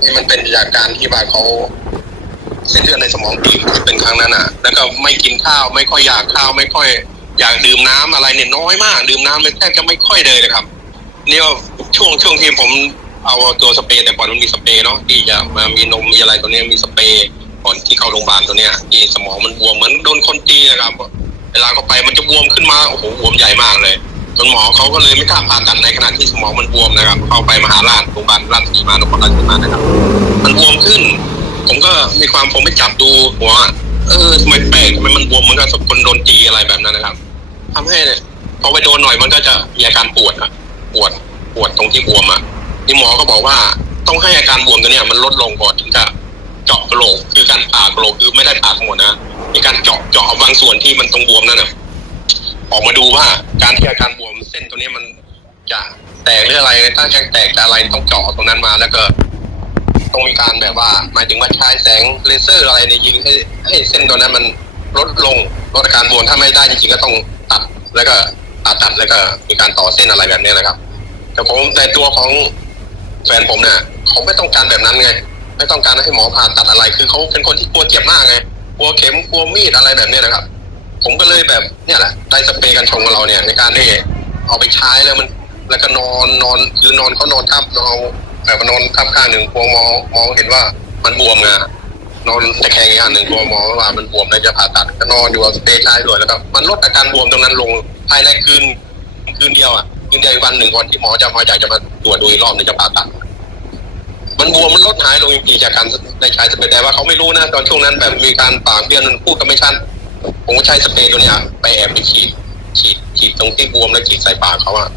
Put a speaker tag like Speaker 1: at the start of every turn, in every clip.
Speaker 1: นี่มันเป็นจากการที่ว่าเขาเส้นเลือดในสมองตีบเป็นครั้งนั้นอะ แล้วก็ไม่กินข้าวไม่ค่อยอยากข้าวไม่ค่อย อยากดื่มน้ำอะไรเนี่ยน้อยมาก ดื่มน้ำไม่แทบจะไม่ค่อยเลยนะครับนี่ว่าช่วงช่วงที่ผมเอาตัวสเปรย์แต่ก่อนมันมีสเปรย์เนาะที่จะมามีนมมีอะไรตัวเนี้ยมีสเปรย์ก่อนที่เข้าโรงพยาบาลตัวเนี้ยที่สมองมันบวมเหมือนโดนคนตีนะครับ เวลาเขาไปมันจะบวมขึ้นมาโอ้โหบวมใหญ่มากเลย จนหมอเขาก็เลยไม่กล้าผ่าตัดในขณะที่สมองมันบวมนะครับ เข้าไปมหาราชโรงพยาบาลราชสีมานครราชสีมานะครับ มันบวมขึ้น ผมก็มีความผมไปจับดูหัวเออทำไมแปลกทำไมมันบวมเหมือนกับคนโดนตีอะไรแบบนั้นนะครับทำให้พอไปโดนหน่อยมันก็จะมีอาการปวดอะปวดปวดตรงที่บวมอะที่หมอก็บอกว่าต้องให้อาการบวมตัวเนี้ยมันลดลงก่อนถึงจะเจาะกระโหลกคือการผ่ากระโหลกคือไม่ได้ผ่าทั้งหมดนะมีการเจาะเจาะบางส่วนที่มันตรงบวมนั่นน่ะ ออกมาดูว่าการที่อาการบวมเส้นตัวนี้มันจะแตกหรืออะไรถ้าจะแตกจะอะไรต้องเจาะตรงนั้นมาแล้วก็ต้องมีการแบบว่า หมายถึงว่าใช้แสงเลเซอร์อะไรเนี่ยยิงให้ให้เส้นตัวนั้นมันลดลงลดอาการบวมถ้าไม่ได้จริงๆก็ต้องตัดแล้วก็ผ่าตัดแล้วก็มีการต่อเส้นอะไรแบบนี้นะครับ แต่ผมในตัวของแฟนผมเนี่ยเขาไม่ต้องการแบบนั้นไง ไม่ต้องการให้หมอผ่าตัดอะไร คือเขาเป็นคนที่กลัวเจ็บมากไงกลัวเข็มกลัวมีดอะไรแบบนี้นะครับ ผมก็เลยแบบเนี่ยแหละได้สเปรย์กันชงของเราเนี่ย ในการที่เอาไปใช้แล้วมัน แล้วก็นอนนอนคือนอนเขานอนทับนอนแบบนอนทับข้างหนึ่งกลัวหมอมองเห็นว่ามันบวมไงนอนตะแคงอีกอันหนึ่งกลัวหมอว่ามันบวมแล้วจะผ่าตัดก็นอนอยู่เอาสเปรย์ใช้ด้วยแล้วก็มันลดอาการบวมตรงนั้นลงภายในคืนคืนเดียวอะคืนเดียววันหนึ่งวันที่หมอจะมาอยากจะมาตรวจดูอีกรอบหนึงจะผ่าตัดมันบวมมันลดหายลงจริงๆจากการได้ใช้สเปรย์แต่ว่าเขาไม่รู้นะตอนช่วงนั้นแบบมีการปากเบี้ยนพูดกันไม่ชัด ผมก็ใช้สเปรย์ตัวเนี้ยไปแอบไปฉีดฉีดฉีดตรงที่บวมแล้วฉีดใส่ปากเขาอะ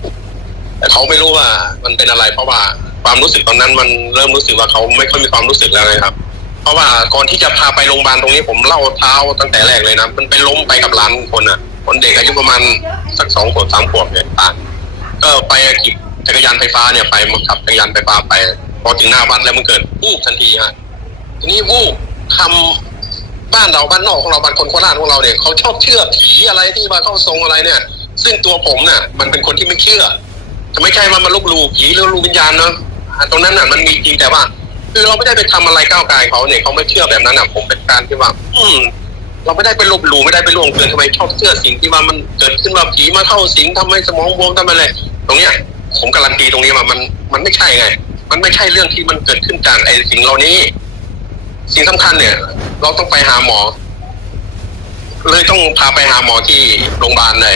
Speaker 1: แต่เขาไม่รู้ว่ามันเป็นอะไร เพราะว่าความรู้สึกตอนนั้นมันเริ่มรู้สึกว่าเขาไม่ค่อยมีความรู้สึกแล้วนะครับ เพราะว่าก่อนที่จะพาไปโรงพยาบาลตรงนี้ผมเล่าเท้าตั้งแต่แรกเลยนะมันไปล้มไปกับหลานคนอะคนเด็กอายุประมาณสักสองขวบสามขวบเนี่ยต่างก็ไปขี่จักรยานไฟฟ้าเนี่ยไปมาขับจักรยานไฟฟ้าไป พอถึงหน้าวัดแล้วมันเกิดวูบทันทีฮะทีนี้วูบทำ บ้านเราบ้านนอกของเราบ้านคนโคราชของเราเนี่ยเขาชอบเชื่อผีอะไรที่มาเข้าทรงอะไรเนี่ย ซึ่งตัวผมเนี่ยมันเป็นคนที่ไม่เชื่อจะไม่ใช่ว่ามาลบหลู่ผีหรือลูวิญญาณเนาะตรงนั้นน่ะมันมีจริงแต่ว่า คือเราไม่ได้ไปทำอะไรก้าวไกลเขาเนี่ยเขาไม่เชื่อแบบนั้นน่ะผมเป็นการที่ว่า อืมเราไม่ได้ไปลบหลู่ไม่ได้ไปล่วงเกินทำไมชอบเชื่อสิ่งที่ว่ามันเกิดขึ้นมาผีมาเข้าสิงทำไมสมองบวมทำไมอะไรตรงเนี้ยผมการันตีตรงนี้ว่ามันมันไม่ใช่ไง มันไม่ใช่เรื่องที่มันเกิดขึ้นจากไอ้สิ่งเหล่านี้ สิ่งสำคัญเนี่ย เราต้องไปหาหมอ เลยต้องพาไปหาหมอที่โรงพยาบาลใน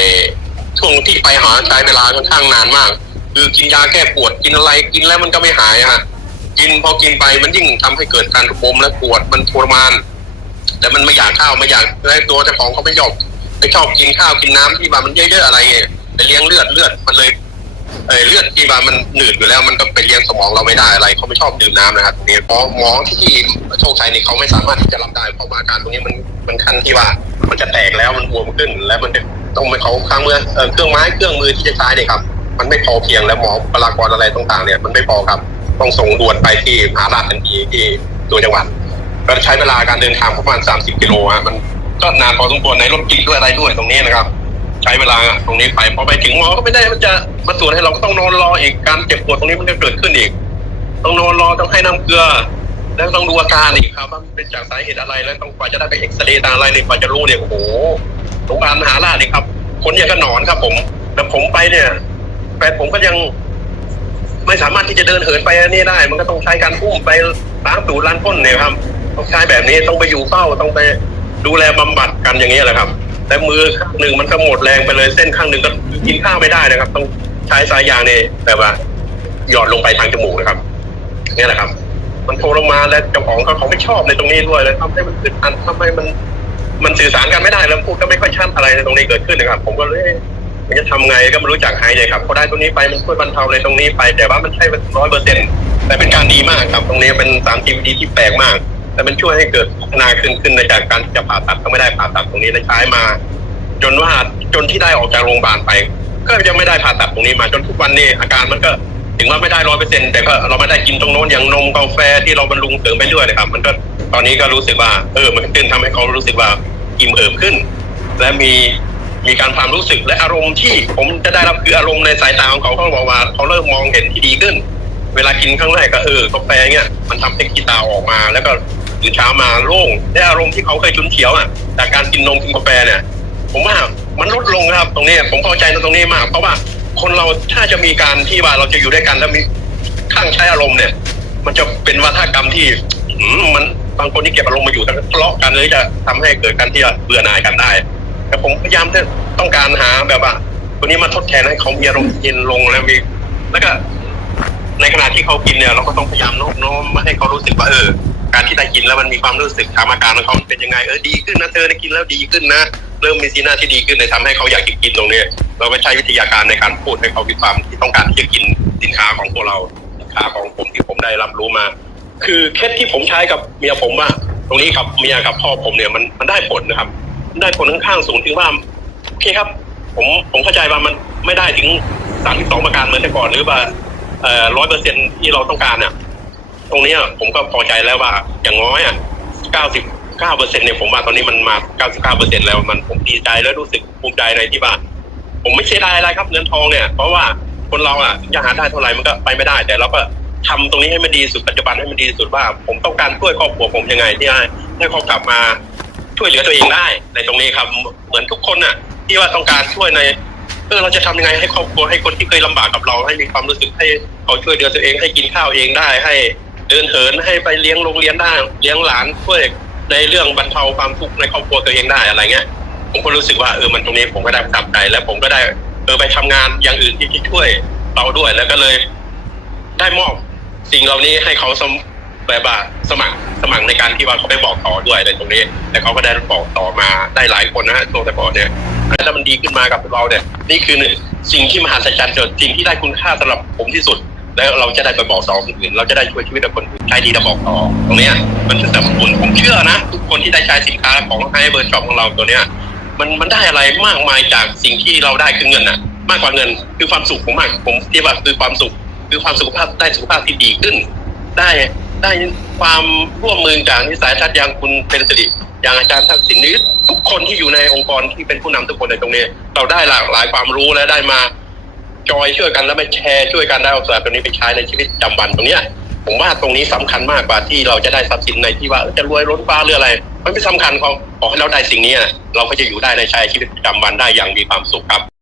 Speaker 1: ช่วงที่ไปหาใช้เวลาค่อนข้างนานมาก คือกินยาแก้ปวดกินอะไรกินแล้วมันก็ไม่หายฮะกินพอกินไปมันยิ่งทำให้เกิดการระบมและปวดมันทรมานแต่มันไม่อยากข้าวไม่อยากแล้ตัวเจ้าของเขาไม่ชอบไม่ชอบกินข้าวกินน้ำที่ว่ามันเยอะๆอะไรเงี้ยไปเลี้ยงเลือดเลือดมันเลยเออเลือดที่ว่ามันหนืดอยู่แล้ว มันก็ไปเลี้ยงสมองเราไม่ได้อะไรเขาไม่ชอบดื่มน้ำนะครับตรงนี้หมอหมอที่ โชคชัยนี่เขาไม่สามารถที่จะรับได้เพราะว่าอาการตรงนี้มันมันขั้นที่ว่า มันจะแตกแล้วมันบวมขึ้น แล้วมันจะต้องไปเขาข้างเมื่อเครื่องไม้เครื่องมือที่จะใช้เนี่ยครับ มันไม่พอเพียงแล้วหมอบุคลากรอะไรต่างๆเนี่ยมันไม่พอครับ ต้องส่งด่วนไปที่มหาราชทันทีที่ตัวจังหวัดก็ใช้เวลาการเดินทางประมาณ 30 กิโลฮะมันก็นานพอสมควรในรถติดด้วยอะไรด้วยตรงนี้นะครับ ใช้เวลาตรงนี้ไปพอไปถึงหมอก็ไม่ได้มันจะมาตรวจให้เราก็ต้องนอนรออีกการเจ็บปวดตรงนี้มันก็เกิดขึ้นอีกต้องนอนรอต้องให้น้ำเกลือ แล้วต้องดูอาการอีกครับว่ามันเป็นจากสาเหตุอะไรแล้วต้องกว่าจะได้ไปเอ็กซเรย์ตาอะไรเนี่ยกว่าจะรู้เนี่ยโอ้โหโรงพยาบาลมหาราชนี่ครับคนอย่างก็หนอนครับ ผมแล้วผมไปเนี่ยแฟนผมก็ยัง ไม่สามารถที่จะเดินเหินไปอันนี้ได้ มันก็ต้องใช้การอุ้มไปล้างตูดล้างก้นเนี่ยครับต้องใช้แบบนี้ต้องไปอยู่เฝ้าต้องไปดูแลบำบัดกันอย่างนี้ยแหละครับ แต่มือข้างหนึ่งมันก็หมดแรงไปเลยเส้นข้างหนึ่งก็กินข้าวไม่ได้นะครับ ต้องใช้สายยางเนี่ยแบบว่าหยอดลงไปทางจมูกนะครับนี่แหละครับ มันโทรมาและเจ้าของเขาเขาไม่ชอบในตรงนี้ด้วยเลยทำให้มันอึดอัดทำให้มัน มันสื่อสารกันไม่ได้แล้วพูดก็ไม่ค่อยชัดอะไรในตรงนี้เกิดขึ้นนะครับ ผมก็เลยมันจะทำไงก็ไม่รู้จักหายเลยครับพอได้ตรงนี้ไปมันช่วยบรรเทาในตรงนี้ไป แต่ว่ามันใช่ร้อยเปอร์เซ็นต์แต่เป็นการดีมากครับ ตรงนี้เป็นสารทีวีที่แปลกมาก แต่มันช่วยให้เกิดพัฒนาขึ้นขึ้นในจากการจะผ่าตัดก็ไม่ได้ผ่าตัดตรงนี้ได้ใช้มา จนว่าจนที่ได้ออกจากโรงพยาบาลไป ก็ยังไม่ได้ผ่าตัดตรงนี้มาจนทุกวันนี้อาการมันก็ ถึงว่าไม่ได้ร้อยเปอร์เซ็นต์แต่ก็เราไม่ได้กินตรงโน้นอย่างนมกาแฟที่เราบรรลุงเสริมไปเรื่อยนะครับ มันก็ตอนนี้ก็รู้สึกว่าเออมันขึ้นทำให้เขารู้สึกว่าอิ่มเอิบขึ้น และมีมีการความรู้สึกและอารมณ์ที่ผมจะได้รับคืออารมณ์ในสายตาของเขาเขาบอกว่าเขาเริ่มมองเห็นที่ดีขึ้น เวลากินครั้งแรกก็เออกาแฟเนี่ยมันทำให้กีตาออกมา แล้วก็ตื่นเช้ามาโล่งได้อารมณ์ที่เขาเคยชุนเฉียวอะจากการกินนมกินกาแฟเนี่ย ผมว่ามันลดลงครับตรงนี้ผมพอใจในตรงนี้มากเพราะว่า คนเราถ้าจะมีการที่ว่าเราจะอยู่ด้วยกันแล้วมีข้างใช้อารมณ์เนี่ย มันจะเป็นวัฒกรรมที่มันบางคนที่เก็บอารมณ์มาอยู่กันทะเลาะกันเลยจะทำให้เกิดการที่จะเบื่อหน่ายกันได้ แต่ผมพยายามจะต้องการหาแบบว่าตัวนี้มาทดแทนให้เขามีอารมณ์เย็นลงแล้วมีแล้วก็ ในขณะที่เขากินเนี่ยเราก็ต้องพยายามโน้มน้อมให้เขารู้สึกว่าเออการที่ได้กินแล้วมันมีความรู้สึกถามอาการของเขาเป็นยังไงเออดีขึ้นนะเธอได้กินแล้วดีขึ้นนะ เริ่มมีสีหน้าที่ดีขึ้นเลยทำให้เขาอยากจะกินตรงนี้เราก็ใช้วิทยาการในการพูดให้เขามีความที่ต้องการที่จะกินสินค้าของพวกเราสินค้าของผมที่ผมได้รับรู้มา คือเคล็ดที่ผมใช้กับเมียผมว่า ตรงนี้กับเมียกับพ่อผมเนี่ยมันมันได้ผลนะครับ ได้ผลค่อนข้างสูงถึงว่าโอเคครับ ผมผมเข้าใจว่ามันไม่ได้ถึงสามสิบสองประการเหมือนแต่ก่อนหรือว่าเอ่อร้อยเปอร์เซ็นที่เราต้องการเนี่ยตรงนี้ผมก็พอใจแล้วว่าอย่างน้อยอะเก้าสิบ เก้าเปอร์เซ็นเนี่ยผมว่าตอนนี้มันมาเก้าสิบเก้าเปอร์เซ็นแล้วมันผมดีใจแล้วรู้สึกภูมิใจในที่ว่าผมไม่ใช่ได้อะไรครับเงินทองเนี่ย เพราะว่าคนเราอะจะหาได้เท่าไหร่มันก็ไปไม่ได้ แต่เราก็ทำตรงนี้ให้มันดีสุดปัจจุบันให้มันดีสุดว่า ผมต้องการช่วยครอบครัวผมยังไงที่ให้ให้เขากลับมาช่วยเหลือตัวเองได้ในตรงนี้ครับ เหมือนทุกคนน่ะ ที่ว่าต้องการช่วยในเออเราจะทำยังไงให้ครอบครัวให้คนที่เคยลำบากกับเราให้มีความรู้สึกให้เขาช่วยเหลือตัวเองให้กินข้าวเองได้ให้เดินเหินให้ไปเลี้ยงโรงเรียนได้เลี้ยงหลานช่วย ในเรื่องบรรเทาความทุกข์ในครอบครัวตัวเองได้อะไรเงี้ยผมก็รู้สึกว่าเออมันตรงนี้ผมก็ได้กลับใจแล้วผมก็ได้เออไปทำงานอย่างอื่นที่ที่ช่วยเราด้วยแล้วก็เลย ได้มอบสิ่งเหล่านี้ให้เขาสมแบบว่าสมัครสมัครในการที่ว่าเขาไปบอกต่อด้วยในตรงนี้ แต่เขาก็ได้บอกต่อมาได้หลายคนนะฮะตัวแต่ก่อนเนี่ยแล้วมันดีขึ้นมากับเราเนี่ย นี่คือหนึ่งสิ่งที่มหัศจรรย์เกิดสิ่งที่ได้คุณค่าสำหรับผมที่สุด แล้วเราจะได้ไปบอกต่อคนอื่น เราจะได้ช่วยชีวิตคนอื่นใช้ดีและบอกต่อตรงเนี้ยมันจะสำคัญผมเชื่อนะ ทุกคนที่ได้ใช้สินค้าของไฮเบอร์ช็อปของเราตัวเนี้ยมันมันได้อะไรมากมายจากสิ่งที่เราได้คือเงินน่ะมากกว่าเงิน คือความสุขผมมากผมที่ว่าคือความสุข คือความสุขภาพได้สุขภาพที่ดีขึ้น ได้ได้ความร่วมมือจากนิสัยทัศน์อย่างคุณเป็นสิริอย่างอาจารย์ทักษิณนี้ทุกคนที่อยู่ในองค์กรที่เป็นผู้นำทุกคนในตรงนี้ เราได้หลากหลายความรู้และได้มา จอยช่วยกันแล้วไปแชร์ช่วยกันได้เอาสารตรงนี้ไปใช้ในชีวิตประจำวันตรงเนี้ยผมว่าตรงนี้สำคัญมากกว่าที่เราจะได้ทรัพย์สินในที่ว่าจะรวยล้นฟ้าหรืออะไร มันไม่สำคัญของขอให้เราได้สิ่งนี้ เราก็จะอยู่ได้ในใช้ชีวิตประจำวันได้อย่างมีความสุขครับ